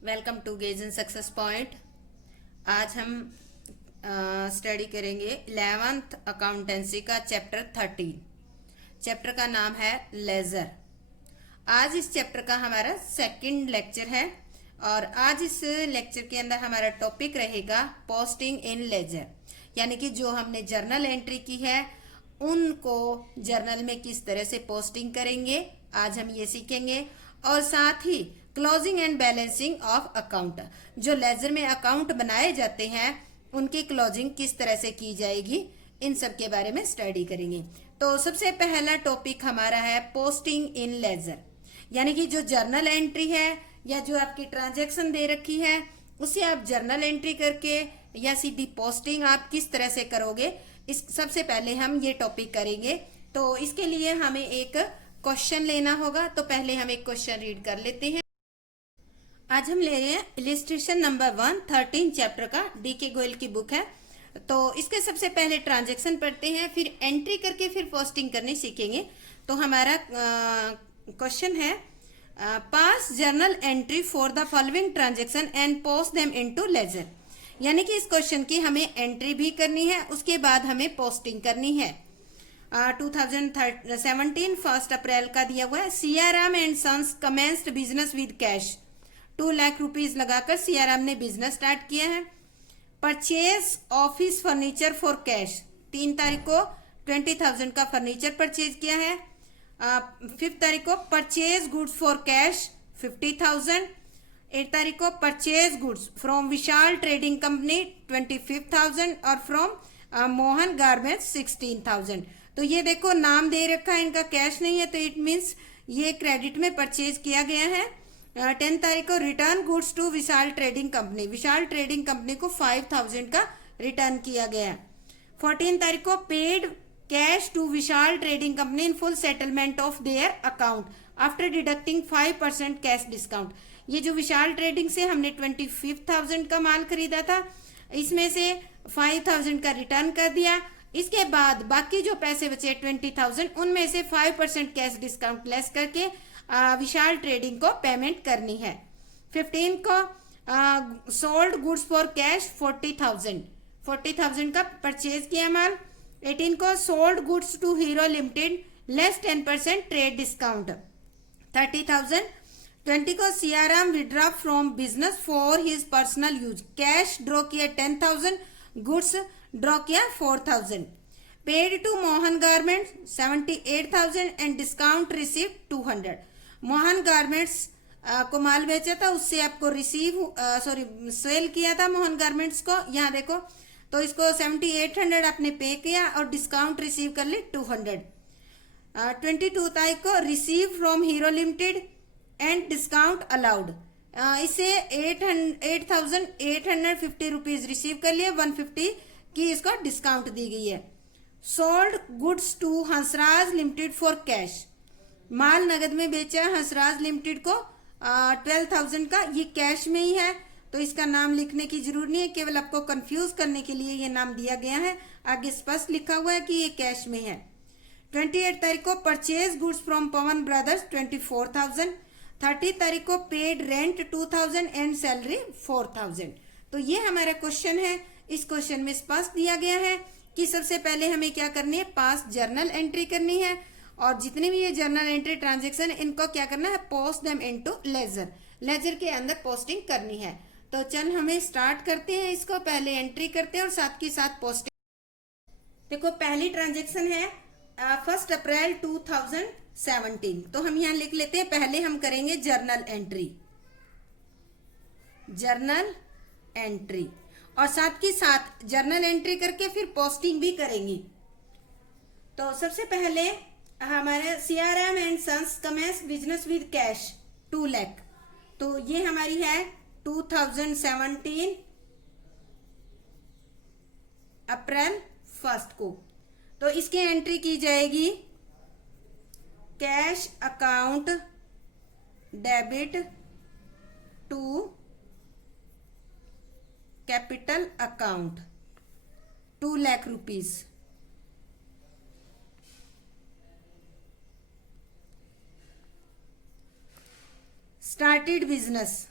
Welcome to gaze in success point. आज हम study करेंगे 11th अकाउंटेंसी का चैप्टर 13। चैप्टर का नाम है लेजर। आज इस चैप्टर का हमारा सेकंड लेक्चर है और आज इस लेक्चर के अंदर हमारा टॉपिक रहेगा पोस्टिंग इन लेजर, यानी कि जो हमने जर्नल एंट्री की है उनको जर्नल में किस तरह से पोस्टिंग करेंगे, आज हम ये सीखेंगे। और साथ ही closing and balancing of account, जो लेजर में अकाउंट बनाए जाते हैं उनकी क्लोजिंग किस तरह से की जाएगी, इन सब के बारे में स्टडी करेंगे। तो सबसे पहला टॉपिक हमारा है पोस्टिंग इन लेजर, यानी कि जो जर्नल एंट्री है या जो आपकी ट्रांजैक्शन दे रखी है उसे आप जर्नल एंट्री करके या सीधी पोस्टिंग आप किस तरह से करोगे, इस सबसे पहले हम ये टॉपिक करेंगे। तो इसके लिए हमें एक क्वेश्चन लेना होगा। तो पहले हम एक क्वेश्चन रीड कर लेते हैं। आज हम ले रहे हैं इलिस्ट्रेशन नंबर 1 13 चैप्टर का, DK गोयल की बुक है। तो इसके सबसे पहले ट्रांजैक्शन पढ़ते हैं, फिर एंट्री करके फिर पोस्टिंग करनी सीखेंगे। तो हमारा क्वेश्चन है pass journal entry for the following transaction and post them into ledger, यानी कि इस क्वेश्चन की हमें एंट्री भी करनी है, उसके बाद हमें पोस्टिंग करनी है। 2017 1 अप्रैल का दिया हुआ है। Siyaram and sons commenced business with cash, 2 lakh rupees लगाकर सियाराम ने बिजनेस स्टार्ट किया है। Purchase office furniture for cash, 3 तारीख को 20,000 का फर्नीचर परचेज किया है। 5 तारीख को परचेज गुड्स फॉर कैश 50,000। 8 तारीख को purchase goods from Vishal trading company 25,000 और फ्रॉम मोहन गारमेंट्स 16,000। तो ये देखो नाम दे रखा है, इनका कैश नहीं है, तो इट मीन्स ये क्रेडिट में परचेज किया गया है। 10 तारीख को return goods to Vishal trading company, Vishal trading company को 5,000 का रिटर्न किया गया। 14 तारीख को paid cash to Vishal trading company in full settlement of their account after deducting 5% cash discount. ये जो विशाल ट्रेडिंग से हमने 25,000 का माल खरीदा था, इसमें से 5,000 का रिटर्न कर दिया। इसके बाद बाकी जो पैसे बचे 20,000, उनमें से 5% कैश डिस्काउंट लेस करके विशाल ट्रेडिंग को पेमेंट करनी है। 15 को सोल्ड गुड्स फॉर कैश 40,000 का परचेज किया माल। 18 को sold goods to Hero limited less 10% trade discount 30,000। 20 को Siyaram withdraw from business for his personal use, cash draw किया 10,000, गुड्स ड्रॉ किया 4,000। Paid to Mohan garment 78,000 and discount receive 200। Mohan garments को माल बेचा था, उससे आपको सेल किया था मोहन गारमेंट्स को, यहाँ देखो। तो इसको 7,800 आपने पे किया और डिस्काउंट रिसीव कर ली 200। 22 तारीख को receive from hero limited and discount allowed, इसे 8,850 रुपीज रिसीव कर लिए, 150 की इसको डिस्काउंट दी गई है। Sold goods to Hansraj limited for cash, माल नगद में बेचा हंसराज लिमिटेड को 12,000 का, ये कैश में ही है तो इसका नाम लिखने की जरूरत नहीं है, केवल आपको कंफ्यूज करने के लिए ये नाम दिया गया है। आगे स्पष्ट लिखा हुआ है कि ये कैश में है। 28 तारीख को purchase goods from Pawan brothers 24,000। 30 तारीख को पेड रेंट 2,000 एंड सैलरी 4,000। तो ये हमारा क्वेश्चन है। इस क्वेश्चन में स्पष्ट दिया गया है कि सबसे पहले हमें क्या करनी है, पास जर्नल एंट्री करनी है और जितने भी ये जर्नल एंट्री ट्रांजैक्शन इनको क्या करना है, post them into ledger, ledger के अंदर पोस्टिंग करनी है। तो चल हमें स्टार्ट करते हैं इसको, पहले एंट्री करते हैं और साथ के साथ पोस्टिंग। देखो पहली ट्रांजैक्शन है 1 अप्रैल 2017। तो हम यहाँ लिख लेते हैं, पहले हम करेंगे जर्नल एंट्री, जर्नल एंट्री और साथ के साथ जर्नल एंट्री करके फिर पोस्टिंग भी करेंगे। तो सबसे पहले हमारे Siyaram and sons commences business with cash 2 lakh, तो ये हमारी है 2017 अप्रैल 1 को। तो इसकी एंट्री की जाएगी cash account debit to capital account 2 lakh rupees. Started business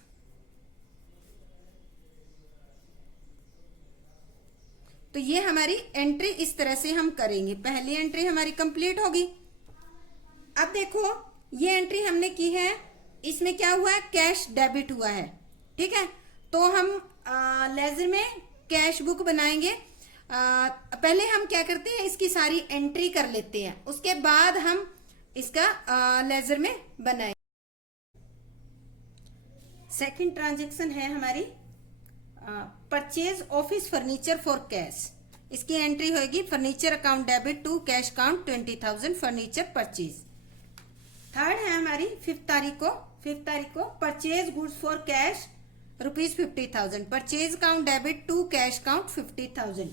तो ये हमारी एंट्री इस तरह से हम करेंगे। पहली एंट्री हमारी कंप्लीट होगी। अब देखो ये एंट्री हमने की है, इसमें क्या हुआ है, कैश डेबिट हुआ है, ठीक है। तो हम लेजर में कैश बुक बनाएंगे। पहले हम क्या करते हैं, इसकी सारी एंट्री कर लेते हैं, उसके बाद हम इसका लेजर में बनाएंगे। सेकंड ट्रांजैक्शन है हमारी purchase office furniture for cash. इसकी एंट्री होगी furniture account debit to cash account 20,000 furniture purchase. Third है हमारी 5th तारीख को purchase goods for cash ₹50,000, purchase account debit to cash account 50,000।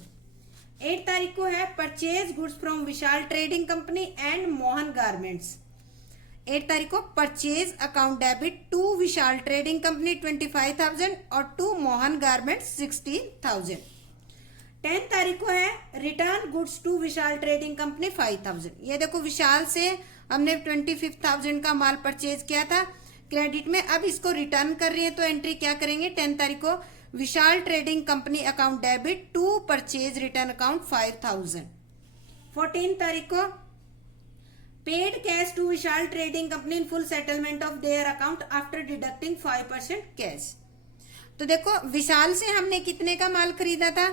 8 तारीख को है purchase goods from Vishal trading company and Mohan garments. 8 तारीख को purchase account debit to Vishal trading company 25,000 और टू मोहन गारमेंट्स 16,000। 10 तारीख को है return goods to Vishal trading company 5,000। ये देखो विशाल से हमने 25,000 का माल परचेज किया था क्रेडिट में, अब इसको रिटर्न कर रही है, तो एंट्री क्या करेंगे, 10 तारीख को Vishal trading company account debit to purchase return account 5,000। 14 तारीख को paid cash to Vishal trading company in full settlement of their account after deducting 5% cash. तो देखो विशाल से हमने कितने का माल खरीदा था,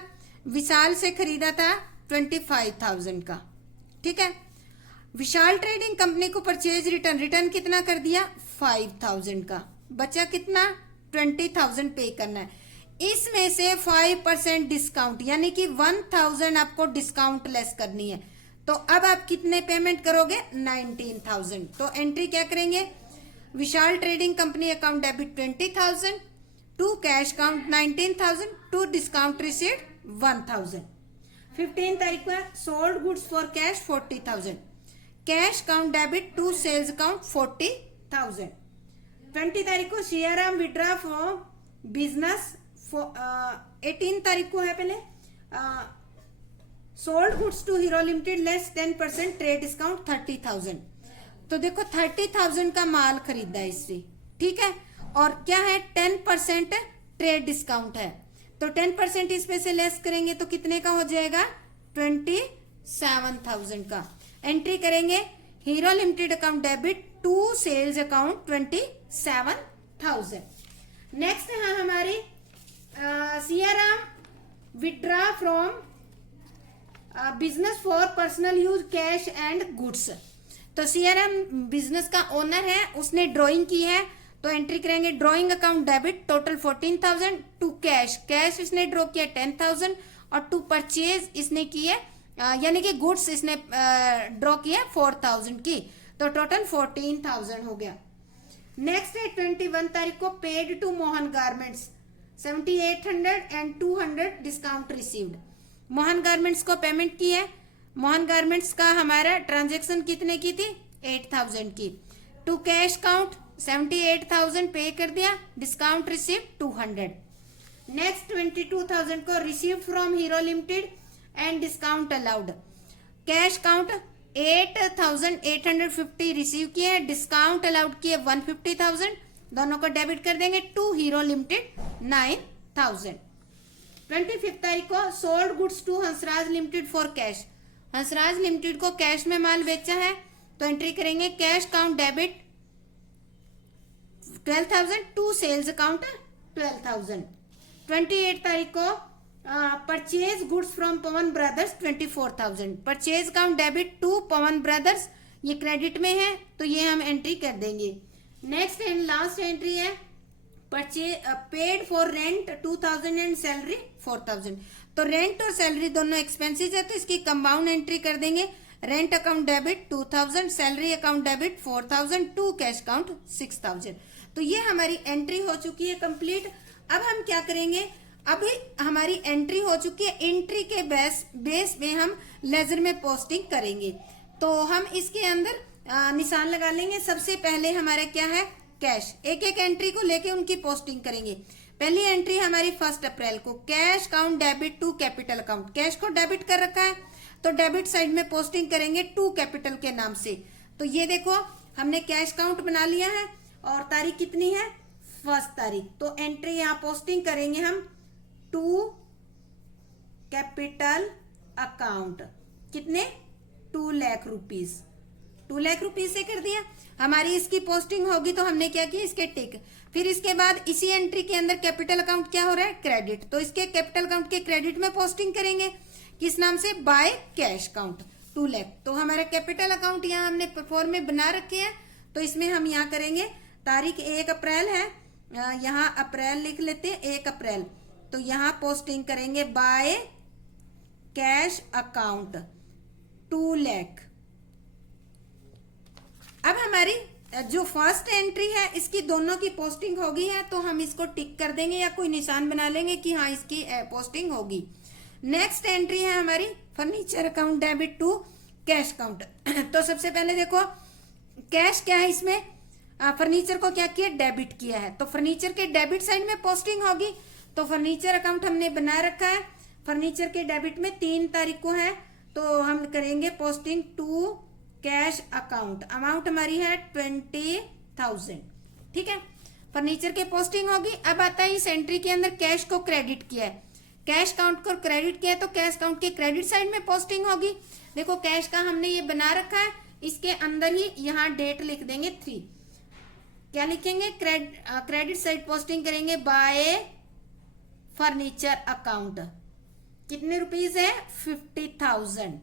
विशाल से खरीदा था 25,000 का, ठीक है। विशाल ट्रेडिंग कंपनी को परचेज रिटर्न कितना कर दिया, 5,000 का, बचा कितना, 20,000 पे करना है। इसमें से 5% डिस्काउंट यानी कि 1,000 आपको डिस्काउंट लेस करनी है। तो अब आप कितने पेमेंट करोगे, 19,000। तो एंट्री क्या करेंगे, Vishal trading company account debit 20,000 to cash account 19,000 to discount received 1,000। 15 तारीख को sold goods for cash 40,000, cash account debit to sales account 40,000। 20 तारीख को सियाराम विड्रा फॉर बिजनेस। 18 तारीख को है पहले sold goods to Hero limited less 10% trade discount 30,000। तो देखो 30,000 का माल खरीदा है इससे, ठीक है, और क्या है 10% ट्रेड डिस्काउंट है, तो 10% इसमें से लेस करेंगे तो कितने का हो जाएगा, 27,000 का। एंट्री करेंगे Hero limited account debit to sales account 27,000। Next है हमारी Siyaram withdraw from business for personal use cash and goods. तो सियाराम बिजनेस का ओनर है, उसने ड्राइंग की है, तो एंट्री करेंगे drawing account debit total 14,000 to cash इसने ड्रॉ किया 10,000 और टू परचेज इसने की है यानी कि गुड्स इसने ड्रॉ किया 4,000 की, तो टोटल 14,000 हो गया। नेक्स्ट है 21 तारीख को paid to Mohan garments 7,800 and 200 discount received. Mohan garments को पेमेंट की है। मोहन गारमेंट्स का हमारा ट्रांजैक्शन कितने की थी, 8,000 की। टू कैश अकाउंट 78,000 पे कर दिया, डिस्काउंट रिसीव 200। नेक्स्ट 22,000 को receive from hero limited and discount allowed. Cash account 8,850 receive किए, डिस्काउंट अलाउड किए 150,000, दोनों को डेबिट कर देंगे टू हीरो लिमिटेड 9,000। 25 तारीख को sold goods to Hansraj limited for cash. Hansraj limited को कैश में माल बेचा है, तो एंट्री करेंगे cash account debit 12,000 to sales account 12,000। 28 तारीख को purchase goods from Pawan brothers 24,000, purchase account debit to Pawan brothers, ये क्रेडिट में है तो ये हम एंट्री कर देंगे। नेक्स्ट एंड लास्ट एंट्री है paid for rent 2,000 and salary 4,000। तो रेंट और सैलरी दोनों एक्सपेंसेस है, तो इसकी कंपाउंड एंट्री कर देंगे। Rent account debit 2,000, salary account debit 4,000 to cash account 6,000। तो ये हमारी एंट्री हो चुकी है कंप्लीट। अब हम क्या करेंगे, अभी हमारी एंट्री हो चुकी है, एंट्री के बेस में हम लेजर में पोस्टिंग करेंगे। तो हम इसके अंदर निशान लगा लेंगे। सबसे पहले हमारा क्या है, कैश, एक एक एंट्री को लेके उनकी पोस्टिंग करेंगे। पहली एंट्री हमारी 1 अप्रैल को cash account debit to capital account, cash को डेबिट कर रखा है तो डेबिट साइड में पोस्टिंग करेंगे टू कैपिटल के नाम से। तो ये देखो हमने कैश अकाउंट बना लिया है और तारीख कितनी है, 1 तारीख। तो एंट्री यहाँ पोस्टिंग करेंगे हम 2 कैपिटल अकाउंट, कितने 2 लाख रुपीज, 2 लाख रुपीज से कर दिया। हमारी इसकी पोस्टिंग होगी तो हमने क्या किया, इसके टिक। फिर इसके बाद इसी एंट्री के अंदर कैपिटल अकाउंट क्या हो रहा है, क्रेडिट, तो इसके कैपिटल अकाउंट के क्रेडिट में पोस्टिंग करेंगे, किस नाम से, बाय कैश अकाउंट 2 लाख। तो हमारा कैपिटल अकाउंट यहाँ हमने फॉर्म में बना रखे हैं, तो इसमें हम यहाँ करेंगे, तारीख 1 अप्रैल है, यहाँ अप्रैल लिख लेते हैं, 1 अप्रैल, तो यहाँ पोस्टिंग करेंगे बाय कैश अकाउंट 2 लाख। अब हमारी जो फर्स्ट एंट्री है इसकी दोनों की पोस्टिंग होगी है, तो हम इसको टिक कर देंगे या कोई निशान बना लेंगे कि हाँ इसकी पोस्टिंग होगी। नेक्स्ट एंट्री है हमारी furniture account debit to cash account. तो सबसे पहले देखो कैश क्या है, इसमें फर्नीचर को क्या किया, डेबिट किया है, तो फर्नीचर के डेबिट साइड में पोस्टिंग होगी। तो फर्नीचर अकाउंट हमने बना रखा है, फर्नीचर के डेबिट में 3 तारीख को है, तो हम करेंगे posting to cash account, amount हमारी है 20,000, ठीक है, फर्नीचर के पोस्टिंग होगी। अब आता है इस एंट्री के अंदर कैश को क्रेडिट किया है, कैश अकाउंट को क्रेडिट किया है, तो कैश अकाउंट के क्रेडिट साइड में पोस्टिंग होगी। देखो कैश का हमने ये बना रखा है, इसके अंदर ही यहाँ डेट लिख देंगे 3, क्या लिखेंगे, क्रेडिट साइड पोस्टिंग करेंगे बाय फर्नीचर अकाउंट, कितने रुपीज है, 50,000,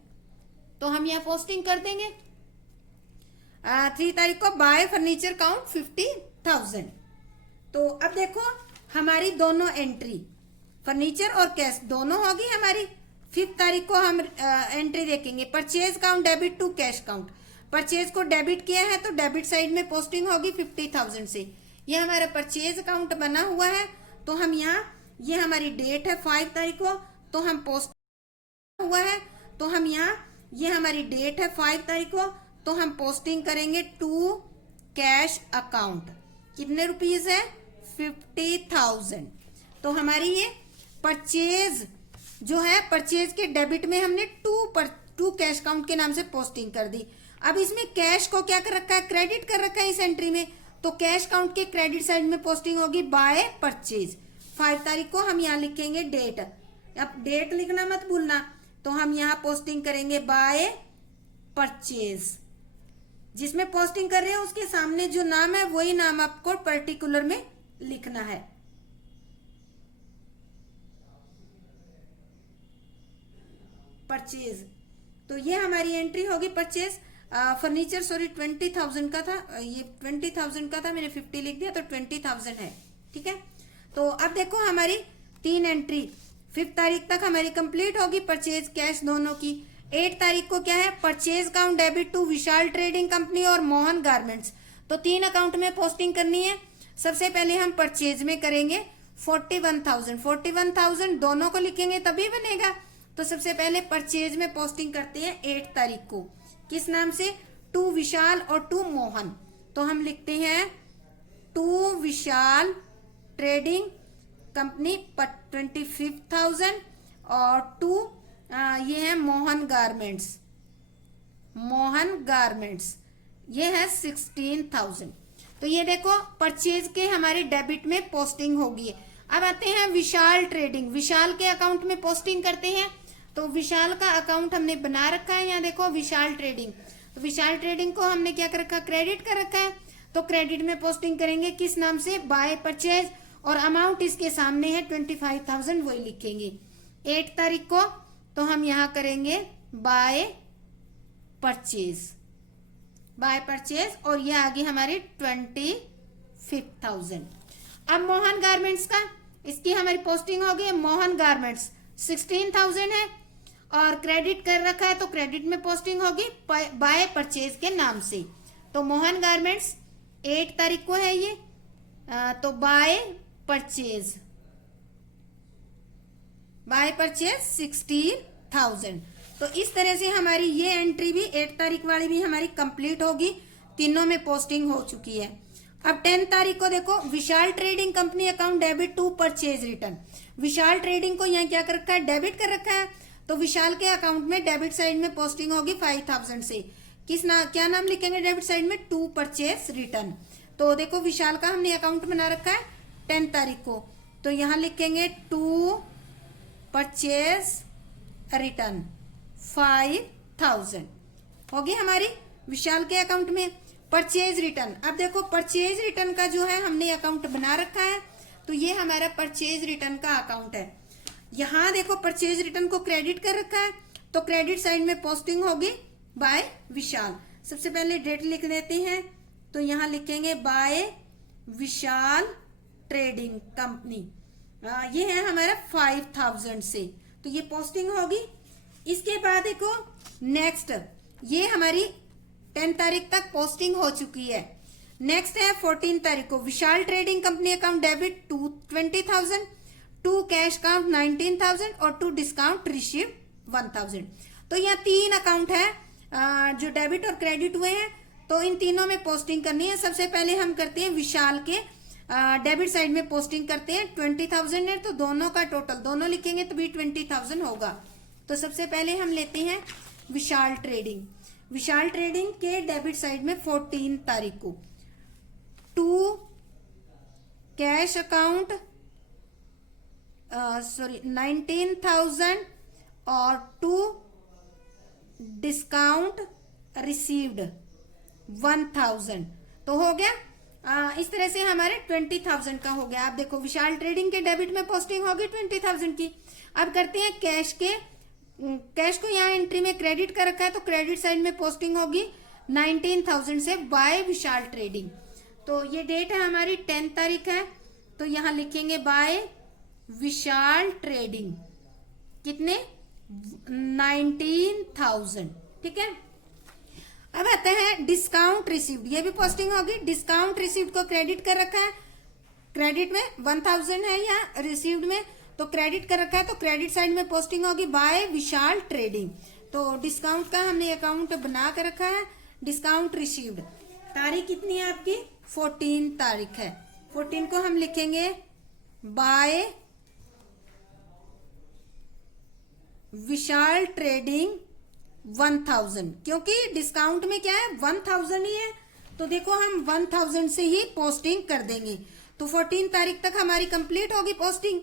तो हम यहाँ पोस्टिंग कर देंगे 3 तारीख को बाय फर्नीचर अकाउंट 50,000। तो अब देखो हमारी दोनों एंट्री फर्नीचर और कैश दोनों होगी हमारी। 5 तारीख को हम एंट्री देखेंगे purchase account debit to cash account, purchase को डेबिट किया है तो डेबिट साइड में पोस्टिंग होगी 50,000 से। ये हमारा परचेज अकाउंट बना हुआ है, तो हम यहाँ, ये हमारी डेट है 5 तारीख को, तो हम पोस्ट हुआ है, तो हम यहाँ, ये हमारी डेट है 5 तारीख को, तो हम पोस्टिंग करेंगे टू कैश अकाउंट, कितने रुपीज है, 50,000। तो हमारी ये परचेज जो है, परचेज के डेबिट में हमने टू कैश अकाउंट के नाम से पोस्टिंग कर दी। अब इसमें कैश को क्या कर रखा है, क्रेडिट कर रखा है इस एंट्री में, तो कैश अकाउंट के क्रेडिट साइड में पोस्टिंग होगी बाय परचेज। 5 तारीख को हम यहाँ लिखेंगे डेट, अब डेट लिखना मत भूलना, तो हम यहाँ पोस्टिंग करेंगे बाय परचेज। जिसमें पोस्टिंग कर रहे हैं उसके सामने जो नाम है वही नाम आपको पर्टिकुलर में लिखना है। परचेज, तो ये हमारी एंट्री होगी परचेज फर्नीचर, सॉरी 20,000 का था, ये 20,000 का था, मैंने 50 लिख दिया, तो 20,000 है, ठीक है। तो अब देखो हमारी 3 एंट्री 5 तारीख तक हमारी कंप्लीट होगी, परचेज कैश दोनों की। 8 तारीख को क्या है, purchase account debit to Vishal trading company और मोहन गारमेंट्स, तो 3 अकाउंट में पोस्टिंग करनी है। सबसे पहले हम परचेज में करेंगे 41,000 दोनों को लिखेंगे तभी बनेगा। तो सबसे पहले परचेज में पोस्टिंग करते हैं 8 तारीख को, किस नाम से, टू विशाल और टू मोहन, तो हम लिखते हैं टू विशाल ट्रेडिंग कंपनी 25,000 और टू ये है मोहन गारमेंट्स ये है 16,000। तो ये देखो परचेज के हमारे डेबिट में पोस्टिंग होगी। अब आते हैं विशाल ट्रेडिंग, विशाल के अकाउंट में पोस्टिंग करते हैं, तो विशाल का अकाउंट हमने बना रखा है, यहाँ देखो विशाल ट्रेडिंग, तो विशाल ट्रेडिंग को हमने क्या कर रखा, क्रेडिट कर रखा है, तो क्रेडिट में पोस्टिंग करेंगे किस नाम से, बाय परचेज, और अमाउंट इसके सामने है 25,000, वही लिखेंगे 8 तारीख को, तो हम यहाँ करेंगे बाय परचेज, और ये आगे हमारी 25,000। अब मोहन गारमेंट्स का, इसकी हमारी पोस्टिंग होगी, मोहन गारमेंट्स 16,000 है और क्रेडिट कर रखा है, तो क्रेडिट में पोस्टिंग होगी बाय परचेज के नाम से। तो मोहन गारमेंट्स 8 तारीख को है ये, तो बाय परचेज 60,000। तो इस तरह से हमारी ये एंट्री भी 8 तारीख वाली भी हमारी कंप्लीट होगी, तीनों में पोस्टिंग हो चुकी है। अब 10 तारीख को देखो Vishal trading company account debit to purchase return, Vishal trading को यहाँ क्या कर रखा है, डेबिट कर रखा है, तो विशाल के अकाउंट में डेबिट साइड में पोस्टिंग होगी 5,000 से, क्या नाम लिखेंगे डेबिट साइड में, टू परचेज रिटर्न। तो देखो विशाल का हमने अकाउंट बना रखा है 10 तारीख को, तो यहाँ लिखेंगे टू परचेज रिटर्न 5000 होगी हमारी विशाल के अकाउंट में। परचेज रिटर्न, अब देखो परचेज रिटर्न का जो है हमने अकाउंट बना रखा है, तो ये हमारा परचेज रिटर्न का अकाउंट है। यहां देखो परचेज रिटर्न को क्रेडिट कर रखा है, तो क्रेडिट साइड में पोस्टिंग होगी बाय विशाल। सबसे पहले डेट लिख देते हैं, तो यहां लिखेंगे बाय विशाल ट्रेडिंग कंपनी। ये है हमारा 5000 से, तो ये पोस्टिंग होगी। इसके बाद देखो नेक्स्ट, ये हमारी 10 तारीख तक पोस्टिंग हो चुकी है। नेक्स्ट है 14 तारीख को Vishal trading company account debit 20,000, to cash account 19,000 और टू डिस्काउंट रिसीव 1,000। तो यहाँ 3 अकाउंट है जो डेबिट और क्रेडिट हुए हैं, तो इन तीनों में पोस्टिंग करनी है। सबसे पहले हम करते हैं विशाल के डेबिट साइड में पोस्टिंग करते हैं। 20,000 है तो दोनों का टोटल, दोनों लिखेंगे तो भी 20,000 होगा। तो सबसे पहले हम लेते हैं विशाल ट्रेडिंग। विशाल ट्रेडिंग के डेबिट साइड में 14 तारीख को टू कैश अकाउंट 19,000 और टू डिस्काउंट रिसीव्ड 1,000, तो हो गया। इस तरह से हमारे 20,000 का हो गया। आप देखो विशाल ट्रेडिंग के डेबिट में पोस्टिंग होगी 20,000 की। अब करते हैं कैश के, कैश को यहाँ एंट्री में क्रेडिट कर रखा है, तो क्रेडिट साइड में पोस्टिंग होगी 19,000 से बाय विशाल ट्रेडिंग। तो ये डेट है हमारी 10 तारीख है, तो यहाँ लिखेंगे बाय विशाल ट्रेडिंग कितने 19,000, ठीक है। अब आता है डिस्काउंट रिसीव्ड, ये भी पोस्टिंग होगी। डिस्काउंट रिसीव्ड को क्रेडिट कर रखा है, क्रेडिट में 1,000 है या रिसीव्ड में, तो क्रेडिट कर रखा है, तो क्रेडिट साइड में पोस्टिंग होगी बाय विशाल ट्रेडिंग। तो डिस्काउंट का हमने अकाउंट बना कर रखा है। डिस्काउंट रिसीव्ड तारीख कितनी है आपकी 14 तारीख है, 14 को हम लिखेंगे बाय विशाल ट्रेडिंग 1,000, क्योंकि डिस्काउंट में क्या है 1,000 ही है, तो देखो हम 1,000 से ही पोस्टिंग कर देंगे। तो 14 तारीख तक हमारी कंप्लीट होगी पोस्टिंग।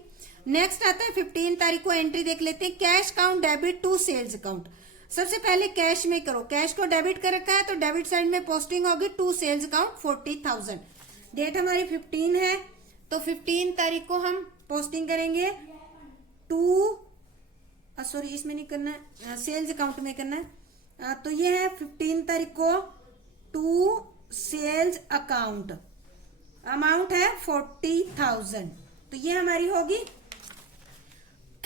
नेक्स्ट आता है 15 तारीख को, एंट्री देख लेते हैं। Cash account debit to sales account. सबसे पहले कैश में करो, कैश को डेबिट कर रखा है, तो डेबिट साइड में पोस्टिंग होगी टू सेल्स अकाउंट 40,000। डेट हमारी 15 है, तो 15 तारीख को हम पोस्टिंग करेंगे टू, सॉरी इसमें नहीं करना है, सेल्स अकाउंट में करना है। तो ये है 15 तारीख को टू सेल्स अकाउंट, अमाउंट है 40,000, तो ये हमारी होगी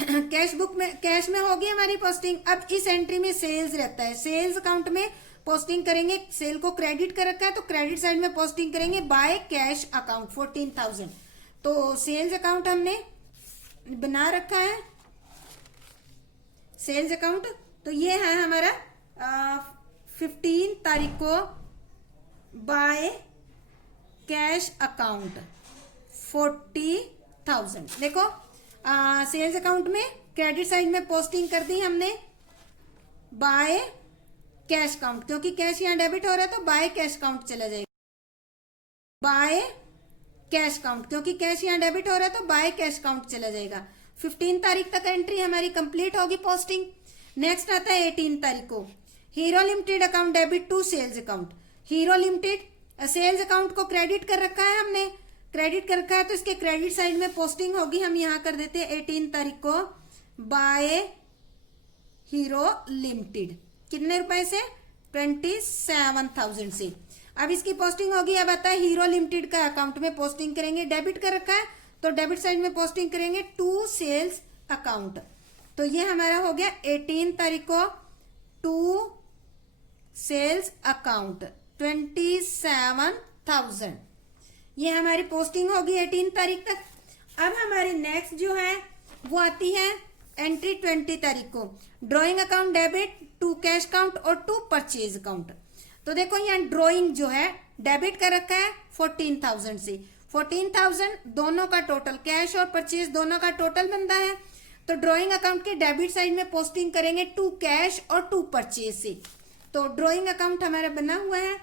कैश बुक में, कैश में होगी हमारी पोस्टिंग। अब इस एंट्री में सेल्स रहता है, सेल्स अकाउंट में पोस्टिंग करेंगे। सेल को क्रेडिट कर रखा है, तो क्रेडिट साइड में पोस्टिंग करेंगे बाय कैश अकाउंट 14,000। तो सेल्स अकाउंट हमने बना रखा है, सेल्स अकाउंट। तो ये है हमारा 15 तारीख को बाय कैश अकाउंट 40,000। देखो सेल्स अकाउंट में क्रेडिट साइड में पोस्टिंग कर दी हमने बाय कैश अकाउंट, क्योंकि कैश यहाँ डेबिट हो रहा है तो बाय कैश अकाउंट चला जाएगा। बाय कैश अकाउंट, क्योंकि कैश यहाँ डेबिट हो रहा है तो बाय कैश अकाउंट चला जाएगा। 15 तारीख तक एंट्री हमारी कंप्लीट होगी पोस्टिंग। नेक्स्ट आता है 18 तारीख को Hero limited account debit to sales account. Hero limited sales account को क्रेडिट कर रखा है, हमने क्रेडिट कर रखा है, तो इसके क्रेडिट साइड में पोस्टिंग होगी। हम यहाँ कर देते हैं 18 तारीख को बाय हीरो लिमिटेड, कितने रुपए से 27,000 से। अब इसकी पोस्टिंग होगी। अब आता है हीरो लिमिटेड का अकाउंट में पोस्टिंग करेंगे, डेबिट कर रखा है तो डेबिट साइड में पोस्टिंग करेंगे टू सेल्स अकाउंट। तो ये हमारा हो गया 18 तारीख को टू सेल्स अकाउंट 27,000, ये हमारी पोस्टिंग होगी 18 तारीख तक। अब हमारी नेक्स्ट जो है वो आती है एंट्री 20 तारीख को drawing account debit to cash account और टू परचेज अकाउंट। तो देखो यहाँ ड्रॉइंग जो है डेबिट कर रखा है 14,000 से। 14,000 दोनों का टोटल, कैश और परचेज दोनों का टोटल बनता है। तो ड्रॉइंग अकाउंट के डेबिट साइड में पोस्टिंग करेंगे टू कैश और टू परचेज से। तो ड्रॉइंग अकाउंट हमारा बना हुआ है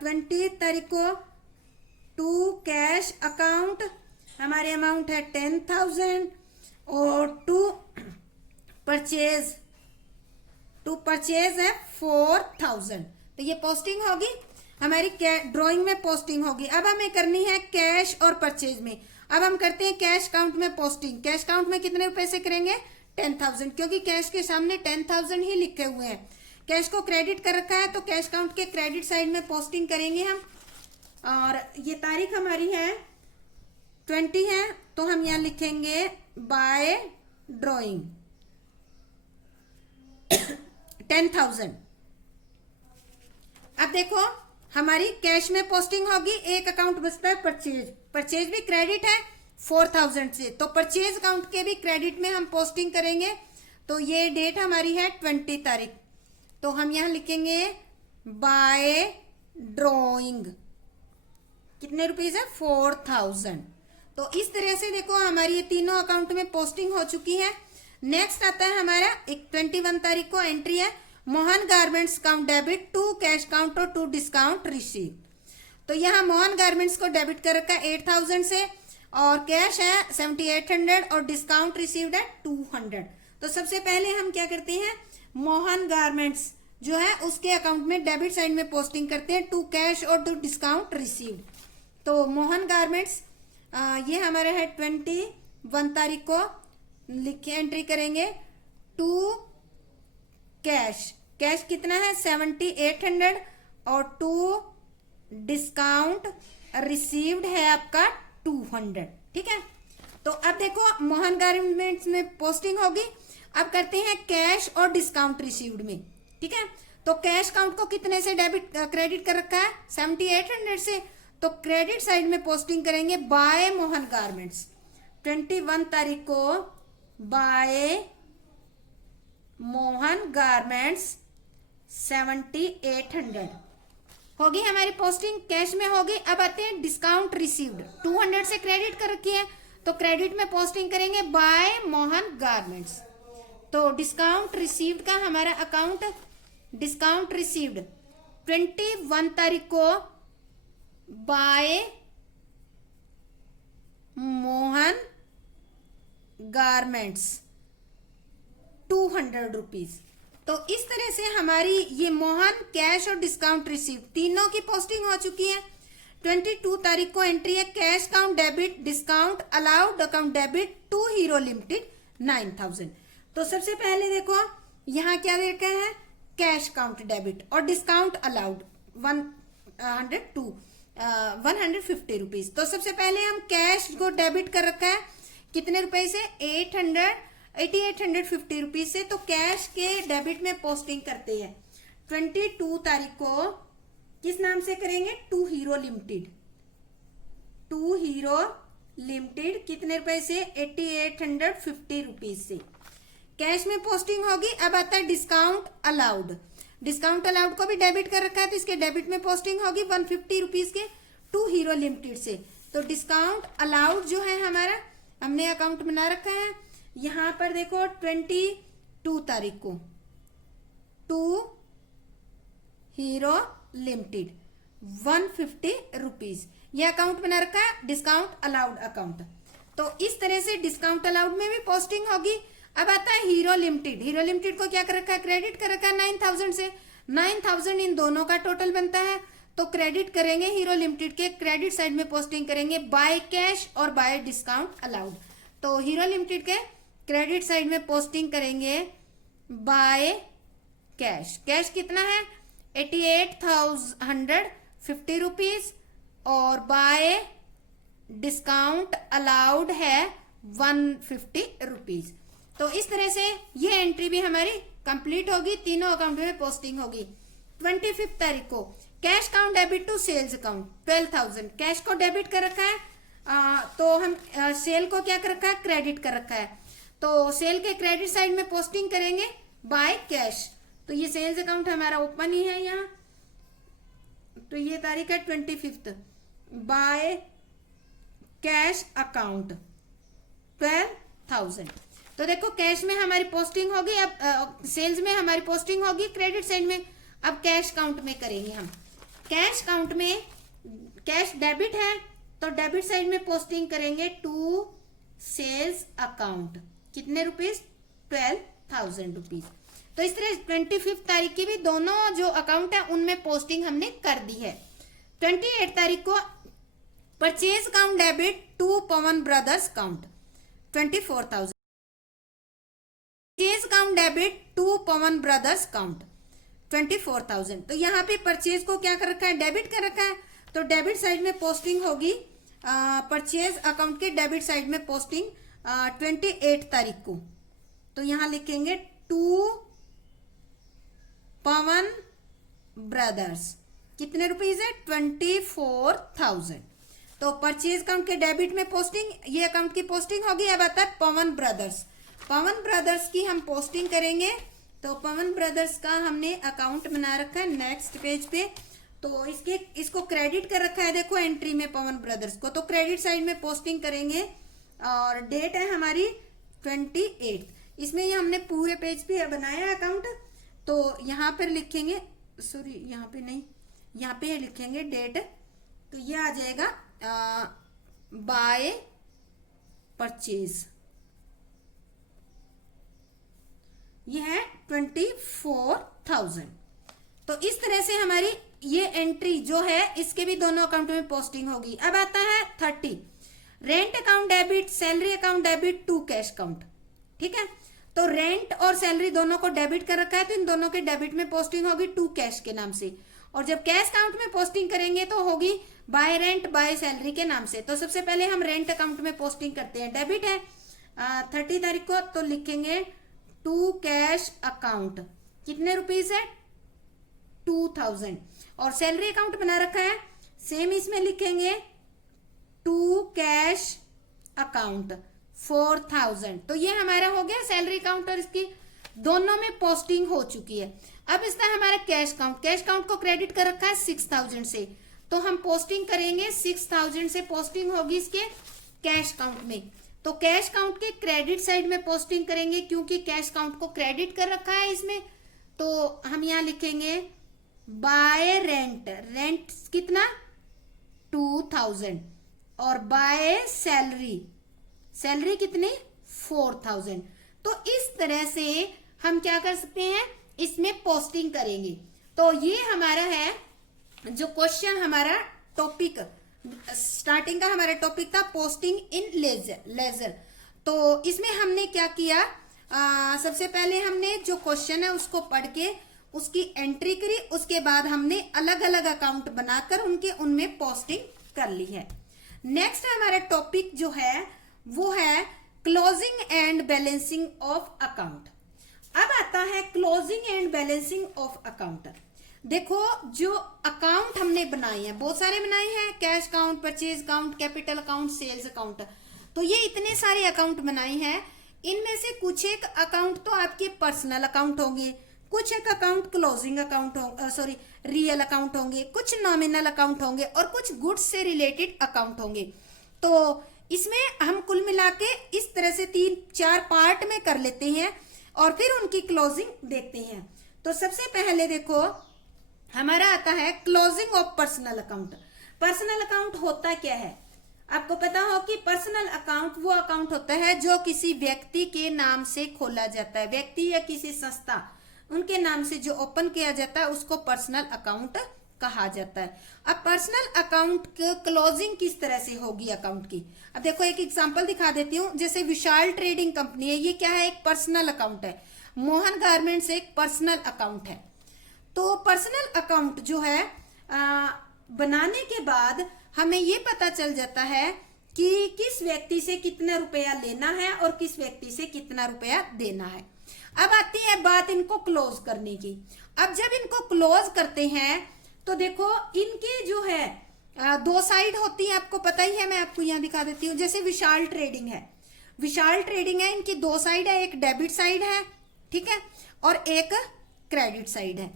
20 तारीख को टू कैश अकाउंट, हमारे अमाउंट है 10,000 और टू परचेज, टू परचेज है 4000, तो ये पोस्टिंग होगी हमारी ड्राइंग में पोस्टिंग होगी। अब हमें करनी है कैश और परचेज में। अब हम करते हैं कैश काउंट में पोस्टिंग। कैश काउंट में कितने रुपए से करेंगे? 10,000, क्योंकि कैश के सामने 10,000 ही लिखे हुए हैं। कैश को क्रेडिट कर रखा है तो कैश काउंट के क्रेडिट साइड में पोस्टिंग करेंगे हम। और ये तारीख हमारी है 20 है, तो हम यहाँ लिखेंगे बाय ड्राइंग 10,000। अब देखो हमारी कैश में पोस्टिंग होगी, एक अकाउंट बचता है परचेज। परचेज भी क्रेडिट है 4,000 से, तो परचेज अकाउंट के भी क्रेडिट में हम पोस्टिंग करेंगे। तो ये डेट हमारी है 20 तारीख, तो हम यहां लिखेंगे बाय ड्राइंग कितने रुपीज है? 4,000। तो इस तरह से देखो हमारी ये तीनों अकाउंट में पोस्टिंग हो चुकी है। नेक्स्ट आता है हमारा 21 तारीख को एंट्री है Mohan garments account debit to cash account और टू डिस्काउंट रिसीव। तो यहाँ मोहन गारमेंट्स को डेबिट कर रखा है 8,000 से और कैश है 7,800 और डिस्काउंट रिसीव्ड है 200। तो सबसे पहले हम क्या करते हैं, मोहन गारमेंट्स जो है उसके अकाउंट में डेबिट साइड में पोस्टिंग करते हैं टू कैश और टू डिस्काउंट रिसीव्ड। तो मोहन गारमेंट्स ये हमारे है 21 तारीख को लिखे एंट्री करेंगे टू कैश। कैश कितना है? 7,800 और टू डिस्काउंट रिसीव्ड है आपका 200। ठीक है, तो अब देखो मोहन गारमेंट्स में पोस्टिंग होगी। अब करते हैं कैश और डिस्काउंट रिसीव्ड में। ठीक है, तो कैश काउंट को कितने से डेबिट क्रेडिट कर रखा है? 7,800 से, तो क्रेडिट साइड में पोस्टिंग करेंगे बाय मोहन गारमेंट्स 21 तारीख को बाय मोहन गारमेंट्स 7,800 होगी हमारी पोस्टिंग, कैश में होगी। अब आते हैं डिस्काउंट रिसीव्ड 200 से क्रेडिट कर रखी है, तो क्रेडिट में पोस्टिंग करेंगे बाय मोहन गारमेंट्स। तो डिस्काउंट रिसीव्ड का हमारा अकाउंट डिस्काउंट रिसीव्ड 21 तारीख को बाय मोहन गारमेंट्स 200 रुपीज। तो इस तरह से हमारी ये मोहन कैश और डिस्काउंट रिसीव तीनों की पोस्टिंग हो चुकी है। 22 तारीख को एंट्री है cash account debit discount allowed account debit to Hero limited 9,000। तो सबसे पहले देखो यहाँ क्या देखा है, कैश काउंट डेबिट और डिस्काउंट अलाउड 150 रुपीज। तो सबसे पहले हम कैश को डेबिट कर रखा है कितने रुपए से? 8,850 रुपीज से। तो कैश के डेबिट में पोस्टिंग करते हैं 22 तारीख को किस नाम से करेंगे? To Hero limited. To Hero limited कितने रुपए से? 8,850 रुपीज से कैश में पोस्टिंग होगी। अब आता है डिस्काउंट अलाउड। डिस्काउंट अलाउड को भी डेबिट कर रखा है, तो इसके डेबिट में पोस्टिंग होगी 150 रुपीज के टू हीरो लिमिटेड से। तो डिस्काउंट अलाउड जो है हमारा हमने अकाउंट बना रखा है। यहां पर देखो 22 तारीख को टू हीरो लिमिटेड 150 रुपीज ये अकाउंट बना रखा है डिस्काउंट अलाउड अकाउंट। तो इस तरह से डिस्काउंट अलाउड में भी पोस्टिंग होगी। अब आता है हीरो लिमिटेड। हीरो लिमिटेड को क्या कर रखा है? क्रेडिट कर रखा है 9,000 से। 9,000 इन दोनों का टोटल बनता है, तो क्रेडिट करेंगे हीरो लिमिटेड के क्रेडिट साइड में पोस्टिंग करेंगे बाय कैश और बाय डिस्काउंट अलाउड। तो हीरो लिमिटेड के क्रेडिट साइड में पोस्टिंग करेंगे बाय कैश। कैश कितना है? 88,150 रुपीज और बाय डिस्काउंट अलाउड है 150 रुपीज। तो इस तरह से ये एंट्री भी हमारी कंप्लीट होगी, तीनों अकाउंट में पोस्टिंग होगी। 25 तारीख को cash account debit to sales account 12,000 cash को डेबिट कर रखा है। तो हम सेल को क्या कर रखा है? क्रेडिट कर रखा है, तो सेल के क्रेडिट साइड में पोस्टिंग करेंगे बाय कैश। तो ये सेल्स अकाउंट हमारा ओपन ही है यहाँ। तो ये तारीख है 25 बाय कैश अकाउंट 12,000। तो देखो कैश में हमारी पोस्टिंग होगी, अब सेल्स में हमारी पोस्टिंग होगी क्रेडिट साइड में। अब कैश काउंट में करेंगे हम। कैश काउंट में कैश डेबिट है, तो डेबिट साइड में पोस्टिंग करेंगे टू सेल्स अकाउंट कितने रुपीज? 4,000 रुपीज। तो इस तरह 25 तारीख की भी दोनों जो अकाउंट है उनमें पोस्टिंग हमने कर दी है। 28 तारीख को purchase account debit to Pawan brothers account 24,000। Purchase account debit to Pawan brothers account 24,000। तो यहाँ पे परचेज को क्या कर रखा है, डेबिट कर रखा है, तो डेबिट साइड में पोस्टिंग होगी परचेज अकाउंट के डेबिट साइड में पोस्टिंग 28 तारीख को। तो यहाँ लिखेंगे टू पवन ब्रदर्स, कितने रुपीज है, 24,000। तो परचेज अकाउंट के डेबिट में पोस्टिंग, ये अकाउंट की पोस्टिंग होगी। अब आता है पवन ब्रदर्स। पवन ब्रदर्स की हम पोस्टिंग करेंगे। तो पवन ब्रदर्स का हमने अकाउंट बना रखा है नेक्स्ट पेज पे। तो इसको क्रेडिट कर रखा है, देखो एंट्री में पवन ब्रदर्स को, तो क्रेडिट साइड में पोस्टिंग करेंगे। और डेट है हमारी 28। इसमें ये हमने पूरे पेज पे बनाया अकाउंट। तो यहाँ पर लिखेंगे, सॉरी यहाँ पे नहीं, यहाँ पे लिखेंगे डेट। तो ये आ जाएगा बाय परचेज, ये है 24,000। तो इस तरह से हमारी ये एंट्री जो है इसके भी दोनों अकाउंट में पोस्टिंग होगी। अब आता है 30, rent account debit salary account debit to cash account. ठीक है, तो रेंट और सैलरी दोनों को डेबिट कर रखा है, तो इन दोनों के डेबिट में पोस्टिंग होगी टू कैश के नाम से। और जब कैश अकाउंट में पोस्टिंग करेंगे तो होगी बाय रेंट बाय सैलरी के नाम से। तो सबसे पहले हम रेंट अकाउंट में पोस्टिंग करते हैं, डेबिट है 30 तारीख को, तो लिखेंगे टू कैश अकाउंट, कितने रुपीज है, 2,000। और सैलरी अकाउंट बना रखा है, सेम इसमें लिखेंगे टू कैश अकाउंट 4,000। तो ये हमारा हो गया सैलरी अकाउंट और इसकी दोनों में पोस्टिंग हो चुकी है। अब इसका हमारा कैश अकाउंट, कैश अकाउंट को क्रेडिट कर रखा है 6,000 से, तो हम पोस्टिंग करेंगे 6,000 से पोस्टिंग होगी इसके कैश अकाउंट में। तो कैश अकाउंट के क्रेडिट साइड में पोस्टिंग करेंगे क्योंकि कैश अकाउंट को क्रेडिट कर रखा है इसमें। तो हम यहाँ लिखेंगे बाय रेंट, रेंट कितना 2,000, और बाय सैलरी, सैलरी कितनी 4,000। तो इस तरह से हम क्या कर सकते हैं, इसमें पोस्टिंग करेंगे। तो ये हमारा है जो क्वेश्चन, हमारा टॉपिक स्टार्टिंग का हमारा टॉपिक था पोस्टिंग इन लेजर। तो इसमें हमने क्या किया, सबसे पहले हमने जो क्वेश्चन है उसको पढ़ के उसकी एंट्री करी, उसके बाद हमने अलग अलग अकाउंट बनाकर उनमें पोस्टिंग कर ली है। नेक्स्ट हमारा टॉपिक जो है वो है closing and balancing of account. अब आता है closing and balancing of account. देखो जो अकाउंट हमने बनाए हैं, बहुत सारे बनाए हैं, cash account, purchase account, capital account, sales account, तो ये इतने सारे अकाउंट बनाए हैं। इनमें से कुछ एक अकाउंट तो आपके पर्सनल अकाउंट होंगे, कुछ एक अकाउंट क्लोजिंग अकाउंट होंगे, रियल अकाउंट होंगे, कुछ नॉमिनल अकाउंट होंगे और कुछ गुड्स से रिलेटेड अकाउंट होंगे। तो इसमें हम कुल मिला के इस तरह से 3-4 पार्ट में कर लेते हैं और फिर उनकी क्लोजिंग देखते हैं। तो सबसे पहले देखो हमारा आता है closing of personal account. Personal account होता क्या है, आपको पता हो कि पर्सनल अकाउंट वो अकाउंट होता है जो किसी व्यक्ति के नाम से खोला जाता है, व्यक्ति या किसी संस्था उनके नाम से जो ओपन किया जाता है उसको पर्सनल अकाउंट कहा जाता है। अब पर्सनल अकाउंट की क्लोजिंग किस तरह से होगी अकाउंट की, अब देखो एक एग्जांपल दिखा देती हूँ। जैसे विशाल ट्रेडिंग कंपनी है, ये क्या है, एक पर्सनल अकाउंट है। मोहन गारमेंट्स एक पर्सनल अकाउंट है। तो पर्सनल अकाउंट जो है बनाने के बाद हमें ये पता चल जाता है कि किस व्यक्ति से कितना रुपया लेना है और किस व्यक्ति से कितना रुपया देना है। अब आती है बात इनको क्लोज करने की। अब जब इनको क्लोज करते हैं तो देखो इनके जो है 2 साइड होती है, आपको पता ही है, मैं आपको यहाँ दिखा देती हूँ। जैसे विशाल ट्रेडिंग है, विशाल ट्रेडिंग है, इनकी 2 साइड है, एक डेबिट साइड है, ठीक है, और एक क्रेडिट साइड है।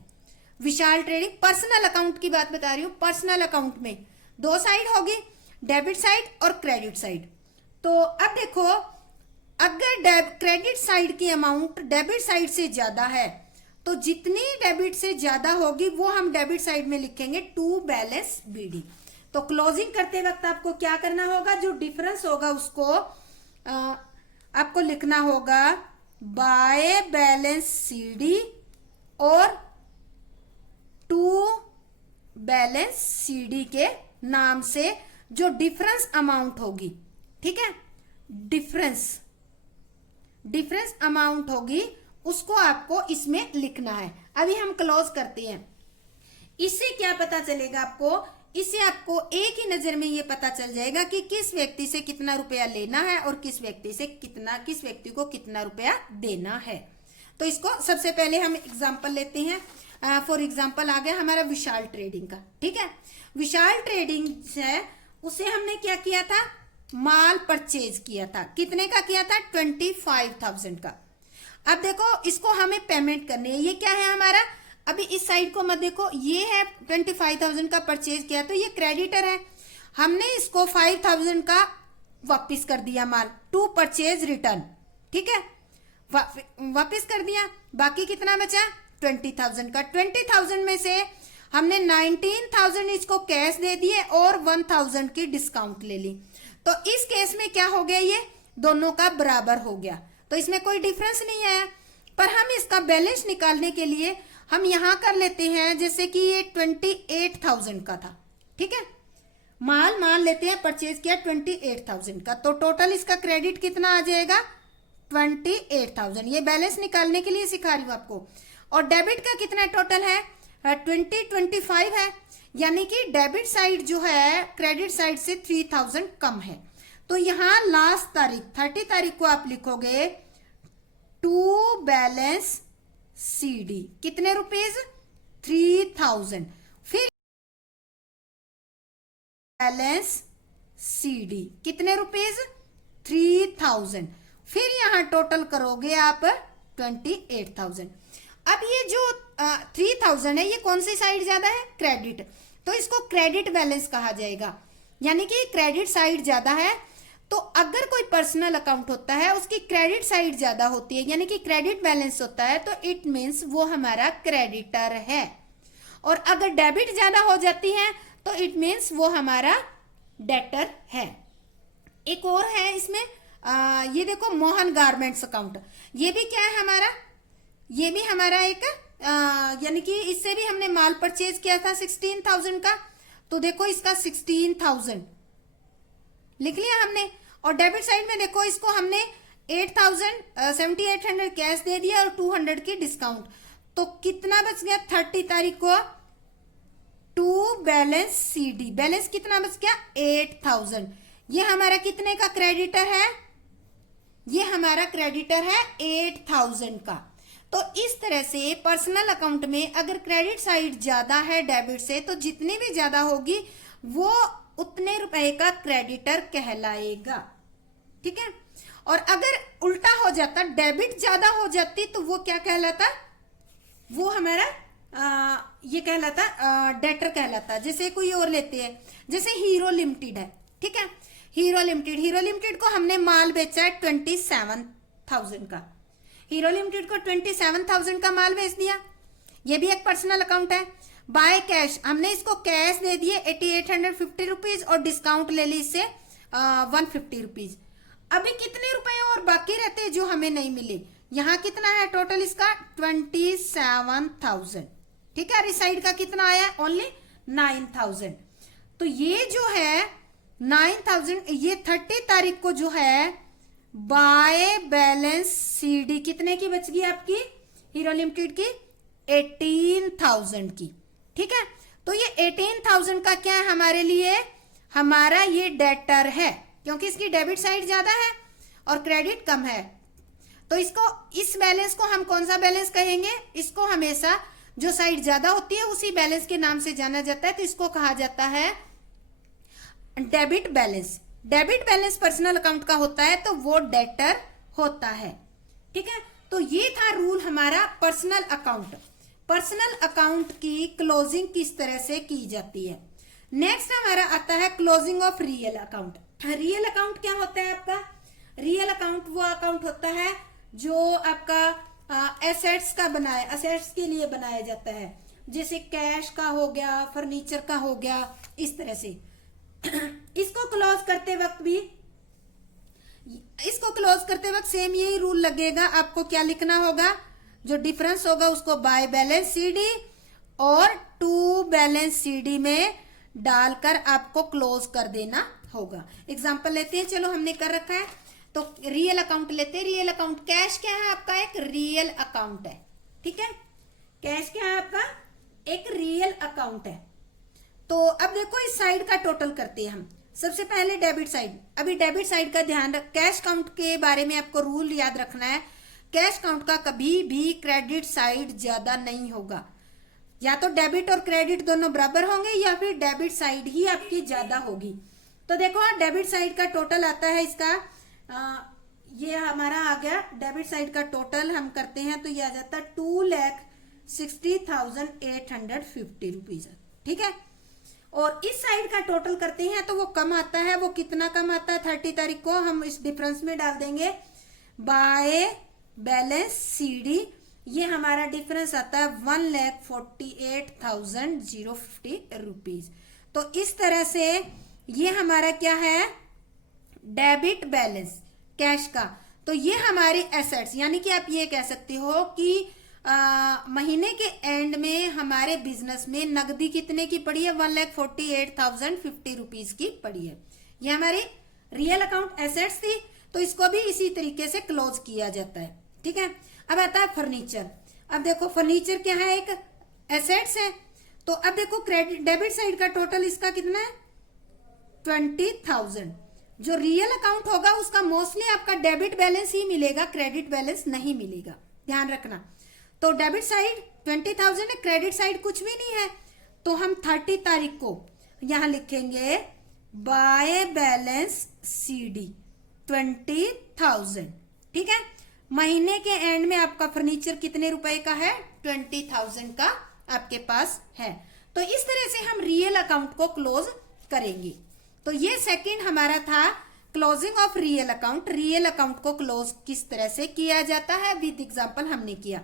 विशाल ट्रेडिंग पर्सनल अकाउंट की बात बता रही हूँ। पर्सनल अकाउंट में 2 साइड होगी, डेबिट साइड और क्रेडिट साइड। तो अब देखो अगर क्रेडिट साइड की अमाउंट डेबिट साइड से ज्यादा है तो जितनी डेबिट से ज्यादा होगी वो हम डेबिट साइड में लिखेंगे टू बैलेंस बीडी। तो क्लोजिंग करते वक्त आपको क्या करना होगा, जो डिफरेंस होगा उसको आपको लिखना होगा बाय बैलेंस सीडी और टू बैलेंस सीडी के नाम से जो डिफरेंस अमाउंट होगी, ठीक है, डिफरेंस अमाउंट होगी उसको आपको इसमें लिखना है। अभी हम क्लोज करते हैं। इससे क्या पता चलेगा आपको, इससे आपको एक ही नजर में ये पता चल जाएगा कि किस व्यक्ति से कितना रुपया लेना है और किस व्यक्ति को कितना रुपया देना है। तो इसको सबसे पहले हम एग्जांपल लेते हैं। फॉर एग्जांपल आ गया हमारा विशाल ट्रेडिंग का, ठीक है। विशाल ट्रेडिंग है, उसे हमने क्या किया था, माल परचेज किया था। कितने का किया था, 25,000 का। अब देखो इसको हमें पेमेंट करनी है। ये क्या है हमारा, अभी इस साइड को मत देखो, ये है 25,000 का परचेज किया तो ये क्रेडिटर है। हमने इसको 5,000 का वापिस कर दिया माल, टू परचेज रिटर्न, ठीक है, वापिस कर दिया। बाकी कितना बचा, 20,000 का। 20,000 में से हमने 19,000 इसको कैश दे दिए और 1,000 की डिस्काउंट ले ली। तो इस केस में क्या हो गया, ये दोनों का बराबर हो गया, तो इसमें कोई डिफरेंस नहीं आया। पर हम इसका बैलेंस निकालने के लिए हम यहां कर लेते हैं, जैसे कि ये 28,000 का था, ठीक है, माल मान लेते हैं परचेज किया 28,000 का, तो टोटल इसका क्रेडिट कितना आ जाएगा, 28,000। ये बैलेंस निकालने के लिए सिखा रही हूं आपको। और डेबिट का कितना टोटल है, 25 है, यानी कि डेबिट साइड जो है क्रेडिट साइड से 3,000 कम है। तो यहां लास्ट तारीख 30 तारीख को आप लिखोगे टू बैलेंस सीडी कितने रुपीज, 3,000। फिर बैलेंस सीडी कितने रुपीज, 3,000। फिर यहां टोटल करोगे आप 28,000। अब ये जो 3,000 है, ये कौन सी साइड ज्यादा है, क्रेडिट, तो इसको क्रेडिट बैलेंस कहा जाएगा, यानी कि क्रेडिट साइड ज्यादा है। तो अगर कोई पर्सनल अकाउंट होता है उसकी क्रेडिट साइड ज्यादा होती है, यानी कि क्रेडिट बैलेंस होता है, तो इट मीन्स वो हमारा क्रेडिटर है। और अगर डेबिट ज्यादा हो जाती है तो इट मीन्स वो हमारा डेटर है। एक और है इसमें, ये देखो मोहन गारमेंट्स अकाउंट, ये भी क्या है हमारा, ये भी हमारा एक यानी कि इससे भी हमने माल परचेज किया था 16,000 का, तो देखो इसका 16,000 लिख लिया हमने। और डेबिट साइड में देखो इसको हमने 7,800 कैश दे दिया और 200 की डिस्काउंट, तो कितना बच गया 30 तारीख को, टू बैलेंस सीडी, बैलेंस कितना बच गया 8,000। ये हमारा कितने का क्रेडिटर है, ये हमारा क्रेडिटर है 8,000 का। तो इस तरह से पर्सनल अकाउंट में अगर क्रेडिट साइड ज्यादा है डेबिट से, तो जितनी भी ज्यादा होगी वो उतने रुपए का क्रेडिटर कहलाएगा, ठीक है। और अगर उल्टा हो जाता, डेबिट ज्यादा हो जाती, तो वो क्या कहलाता, वो हमारा ये कहलाता डेटर कहलाता। जैसे कोई और लेते हैं, जैसे हीरो लिमिटेड है, ठीक है, हीरो लिमिटेड को हमने माल बेचा है 27,000 का, हीरो लिमिटेड को 27,000 का माल बेच दिया, ये भी एक पर्सनल अकाउंट है। बाय कैश, हमने इसको कैश दे दिए 8,850 रुपीज और डिस्काउंट ले ली इससे 150 रुपीज। अभी कितने रुपए और बाकी रहते हैं जो हमें नहीं मिले, यहाँ कितना है टोटल इसका 27,000, ठीक है। इस साइड का कितना आया, ओनली 9,000। तो ये जो है 9,000, ये 30 तारीख को जो है बाय बैलेंस सीडी कितने की बच गई आपकी, हीरो लिमिटेड की 18,000 की, ठीक है। तो ये 18,000 का क्या है हमारे लिए, हमारा ये डेटर है, क्योंकि इसकी डेबिट साइड ज्यादा है और क्रेडिट कम है। तो इसको, इस बैलेंस को हम कौन सा बैलेंस कहेंगे, इसको हमेशा जो साइड ज्यादा होती है उसी बैलेंस के नाम से जाना जाता है, तो इसको कहा जाता है debit balance. Debit balance personal account का होता है तो वो डेटर होता है, ठीक है। तो ये था रूल हमारा पर्सनल अकाउंट। पर्सनल अकाउंट की क्लोजिंग किस तरह से की जाती है। नेक्स्ट हमारा आता है closing of real account. Real account क्या होता है आपका, रियल अकाउंट वो अकाउंट होता है जो आपका एसेट्स का बनाया, एसेट्स के लिए बनाया जाता है, जैसे कैश का हो गया, फर्नीचर का हो गया, इस तरह से। इसको क्लोज करते वक्त भी इसको क्लोज करते वक्त सेम यही रूल लगेगा। आपको क्या लिखना होगा, जो डिफरेंस होगा उसको बाय बैलेंस सीडी और टू बैलेंस सीडी में डालकर आपको क्लोज कर देना होगा। एग्जांपल लेते हैं, चलो हमने कर रखा है तो रियल अकाउंट लेते हैं। रियल अकाउंट, कैश क्या है आपका, एक रियल अकाउंट है, ठीक है। कैश क्या है आपका, एक रियल अकाउंट है। तो अब देखो इस साइड का टोटल करते हैं हम। सबसे पहले डेबिट साइड, अभी डेबिट साइड का ध्यान रख, कैश काउंट के बारे में आपको रूल याद रखना है। कैश काउंट का कभी भी क्रेडिट साइड ज्यादा नहीं होगा, या तो डेबिट और क्रेडिट दोनों बराबर होंगे या फिर डेबिट साइड ही आपकी ज्यादा होगी। तो देखो डेबिट साइड का टोटल आता है इसका, ये हमारा आ गया डेबिट साइड का टोटल। हम करते हैं तो ये आ जाता है 2,60,850 रुपीज, ठीक है। और इस साइड का टोटल करते हैं तो वो कम आता है। वो कितना कम आता है, 30 तारीख को हम इस डिफरेंस में डाल देंगे बाय बैलेंस सीडी। ये हमारा डिफरेंस आता है 1,48,050 रुपीज। तो इस तरह से ये हमारा क्या है, डेबिट बैलेंस कैश का। तो ये हमारी एसेट्स, यानी कि आप ये कह सकते हो कि महीने के एंड में हमारे बिजनेस में नकदी कितने की पड़ी है, 1,48,050 रुपीज की पड़ी है। ये हमारी रियल अकाउंट एसेट्स थी, तो इसको भी इसी तरीके से क्लोज किया जाता है, ठीक है। अब आता है फर्नीचर। अब देखो फर्नीचर क्या है, एक एसेट्स है। तो अब देखो क्रेडिट डेबिट साइड का टोटल इसका कितना है, 20,000। जो रियल अकाउंट होगा उसका मोस्टली आपका डेबिट बैलेंस ही मिलेगा, क्रेडिट बैलेंस नहीं मिलेगा, ध्यान रखना। तो डेबिट साइड 20,000 है, क्रेडिट साइड कुछ भी नहीं है। तो हम 30 तारीख को यहां लिखेंगे बाय बैलेंस सीडी 20,000, ठीक है। महीने के एंड में आपका फर्नीचर कितने रुपए का है, 20,000 का आपके पास है। तो इस तरह से हम रियल अकाउंट को क्लोज करेंगे। तो ये सेकंड हमारा था closing of real account. Real account को क्लोज किस तरह से किया जाता है, विद एग्जांपल हमने किया।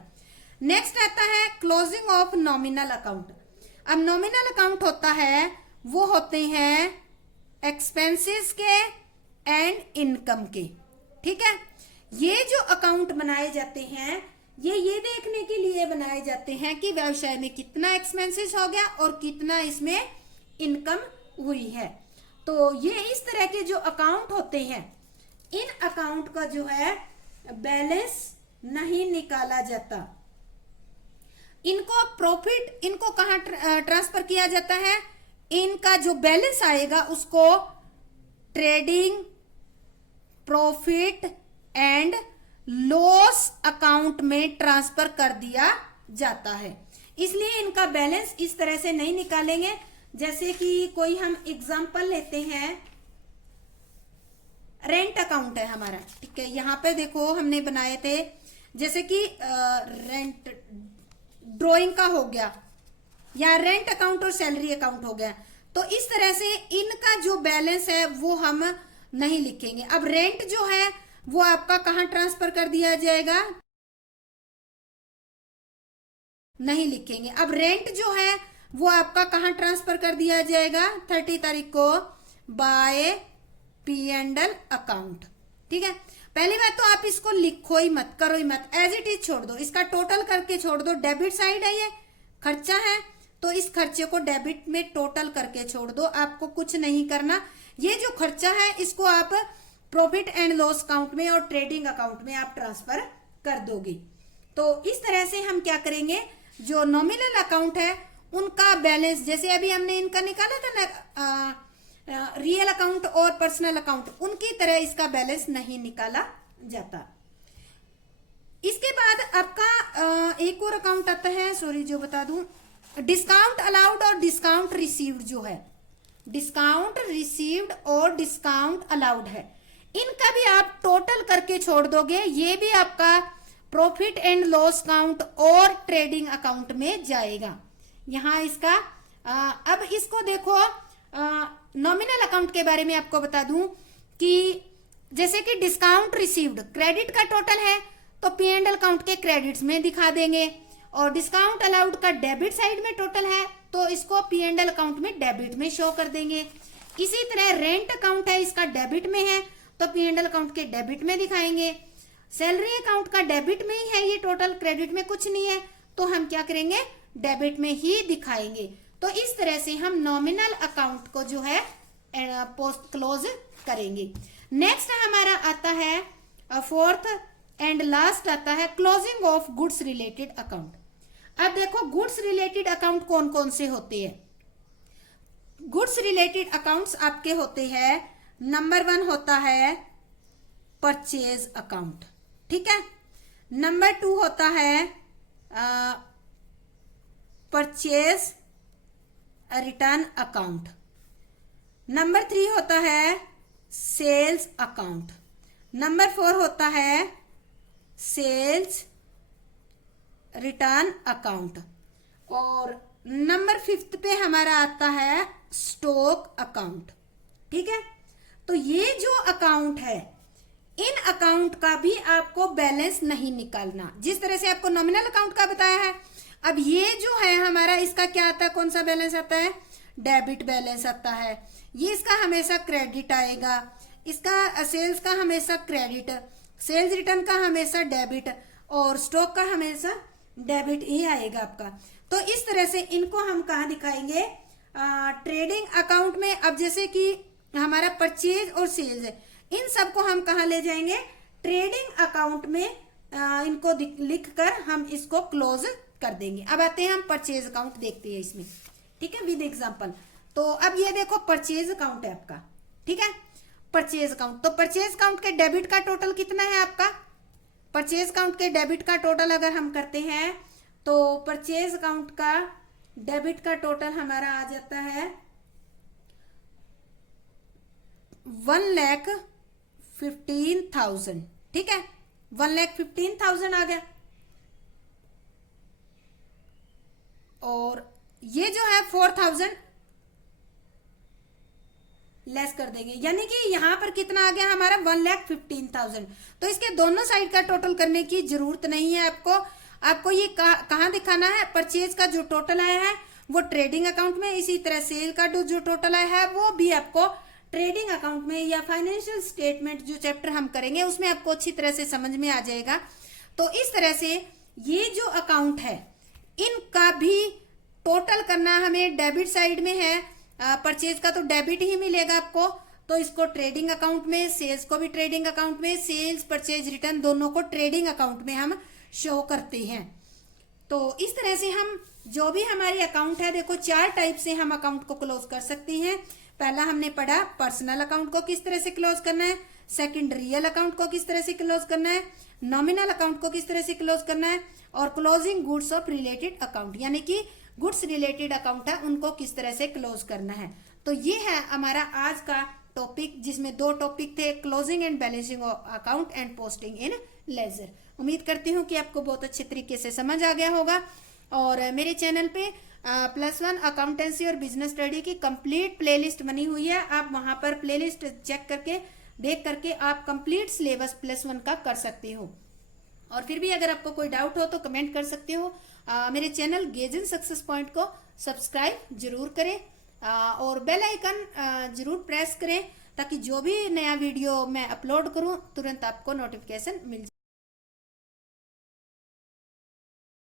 नेक्स्ट आता है क्लोजिंग ऑफ नॉमिनल अकाउंट। अब नॉमिनल अकाउंट होता है, वो होते हैं एक्सपेंसेस के एंड इनकम के, ठीक है। ये जो अकाउंट बनाए जाते हैं ये देखने के लिए बनाए जाते हैं कि व्यवसाय में कितना एक्सपेंसेस हो गया और कितना इसमें इनकम हुई है। तो ये इस तरह के जो अकाउंट होते हैं, इन अकाउंट का जो है बैलेंस नहीं निकाला जाता। इनको प्रॉफिट, इनको कहां ट्रांसफर किया जाता है, इनका जो बैलेंस आएगा उसको trading profit and loss account में ट्रांसफर कर दिया जाता है। इसलिए इनका बैलेंस इस तरह से नहीं निकालेंगे। जैसे कि कोई हम एग्जांपल लेते हैं, रेंट अकाउंट है हमारा, ठीक है। यहां पे देखो हमने बनाए थे, जैसे कि रेंट ड्राइंग का हो गया, या रेंट अकाउंट और सैलरी अकाउंट हो गया। तो इस तरह से इनका जो बैलेंस है वो हम नहीं लिखेंगे। अब रेंट जो है वो आपका कहां ट्रांसफर कर दिया जाएगा, नहीं लिखेंगे। अब रेंट जो है वो आपका कहां ट्रांसफर कर दिया जाएगा, 30 तारीख को बाय P&L अकाउंट, ठीक है। पहली बात तो आप इसको लिखो ही मत, करो ही मत, एज इट इज छोड़ दो, इसका टोटल करके छोड़ दो। डेबिट साइड है, ये खर्चा है, तो इस खर्चे को डेबिट में टोटल करके छोड़ दो, आपको कुछ नहीं करना। ये जो खर्चा है इसको आप प्रॉफिट एंड लॉस अकाउंट में और ट्रेडिंग अकाउंट में आप ट्रांसफर कर दोगे। तो इस तरह से हम क्या करेंगे, जो नॉमिनल अकाउंट है उनका बैलेंस, जैसे अभी हमने इनका निकाला था ना रियल अकाउंट और पर्सनल अकाउंट, उनकी तरह इसका बैलेंस नहीं निकाला जाता। इसके बाद आपका एक और अकाउंट आता है, सॉरी जो बता दूं, डिस्काउंट अलाउड और डिस्काउंट रिसीव्ड जो है, डिस्काउंट रिसीव्ड और डिस्काउंट अलाउड है, इनका भी आप टोटल करके छोड़ दोगे। ये भी आपका प्रॉफिट एंड लॉस अकाउंट और ट्रेडिंग अकाउंट में जाएगा। यहां इसका अब इसको देखो, नॉमिनल अकाउंट के बारे में आपको बता दूं कि जैसे कि डिस्काउंट रिसीव्ड क्रेडिट का टोटल है तो P&L अकाउंट के क्रेडिट्स में दिखा देंगे, और डिस्काउंट अलाउड का डेबिट साइड में टोटल है तो इसको P&L अकाउंट में डेबिट में शो कर देंगे। इसी तरह रेंट अकाउंट है, इसका डेबिट में है तो P&L अकाउंट के डेबिट में दिखाएंगे। सैलरी अकाउंट का डेबिट में ही है ये टोटल, क्रेडिट में कुछ नहीं है, तो हम क्या करेंगे, डेबिट में ही दिखाएंगे। तो इस तरह से हम नॉमिनल अकाउंट को जो है पोस्ट क्लोज करेंगे। नेक्स्ट हमारा आता है फोर्थ एंड लास्ट आता है closing of goods related account. अब देखो गुड्स रिलेटेड अकाउंट कौन कौन से होते हैं। गुड्स रिलेटेड अकाउंट्स आपके होते हैं, नंबर 1 होता है परचेज अकाउंट, ठीक है। नंबर 2 होता है परचेज रिटर्न अकाउंट। नंबर 3 होता है सेल्स अकाउंट। नंबर 4 होता है सेल्स रिटर्न अकाउंट। और नंबर 5 पे हमारा आता है स्टॉक अकाउंट, ठीक है। तो ये जो अकाउंट है, इन अकाउंट का भी आपको बैलेंस नहीं निकालना, जिस तरह से आपको नॉमिनल अकाउंट का बताया है। अब ये जो है हमारा, इसका क्या आता है, कौन सा बैलेंस आता है, डेबिट बैलेंस आता है। ये इसका हमेशा क्रेडिट आएगा, इसका सेल्स का हमेशा क्रेडिट, सेल्स रिटर्न का हमेशा डेबिट, और स्टॉक का हमेशा डेबिट ही आएगा आपका। तो इस तरह से इनको हम कहाँ दिखाएंगे, ट्रेडिंग अकाउंट में। अब जैसे कि हमारा परचेज और सेल्स है, इन सबको हम कहाँ ले जाएंगे, ट्रेडिंग अकाउंट में इनको लिख कर हम इसको क्लोज कर देंगे। अब आते हैं हम परचेज अकाउंट देखते हैं इसमें, ठीक है, विद एग्जांपल। तो अब ये देखो परचेज अकाउंट है आपका, ठीक है, परचेज अकाउंट। तो परचेज अकाउंट के डेबिट का टोटल कितना है आपका, परचेज अकाउंट के डेबिट का टोटल अगर हम करते हैं तो परचेज अकाउंट का डेबिट का टोटल हमारा आ जाता है 1,15,000, ठीक है, 1,15,000 आ गया। और ये जो है 4,000 लेस कर देंगे, यानी कि यहां पर कितना आ गया हमारा 1,15,000। तो इसके दोनों साइड का टोटल करने की जरूरत नहीं है आपको ये कहां दिखाना है, परचेज का जो टोटल आया है वो ट्रेडिंग अकाउंट में, इसी तरह सेल का जो टोटल आया है वो भी आपको ट्रेडिंग अकाउंट में, या फाइनेंशियल स्टेटमेंट जो चैप्टर हम करेंगे उसमें आपको अच्छी तरह से समझ में आ जाएगा। तो इस तरह से ये जो अकाउंट है इनका भी टोटल करना हमें डेबिट साइड में है, परचेज का तो डेबिट ही मिलेगा आपको, तो इसको ट्रेडिंग अकाउंट में, सेल्स को भी ट्रेडिंग अकाउंट में, सेल्स परचेज रिटर्न दोनों को ट्रेडिंग अकाउंट में हम शो करते हैं। तो इस तरह से हम जो भी हमारी अकाउंट है, देखो 4 टाइप से हम अकाउंट को क्लोज कर सकते हैं। पहला हमने पढ़ा पर्सनल अकाउंट को किस तरह से क्लोज करना है, सेकंड रियल अकाउंट को किस तरह से क्लोज करना है, नॉमिनल अकाउंट को किस तरह से क्लोज करना है, और closing goods of related account, यानी कि गुड्स रिलेटेड अकाउंट है उनको किस तरह से क्लोज करना है। तो ये है हमारा आज का टॉपिक, जिसमें 2 टॉपिक थे, closing and balancing account and posting in ledger. उम्मीद करती हूँ कि आपको बहुत अच्छे तरीके से समझ आ गया होगा। और मेरे चैनल पे +1 अकाउंटेंसी और बिजनेस स्टडी की कंप्लीट प्लेलिस्ट बनी हुई है, आप वहां पर प्लेलिस्ट चेक करके देख करके आप कंप्लीट सिलेबस +1 का कर सकते हो। और फिर भी अगर आपको कोई डाउट हो तो कमेंट कर सकते हो। मेरे channel gauge in success point को सब्सक्राइब जरूर करें और बेल आइकन जरूर प्रेस करें, ताकि जो भी नया वीडियो मैं अपलोड करूं तुरंत आपको नोटिफिकेशन मिल जाए।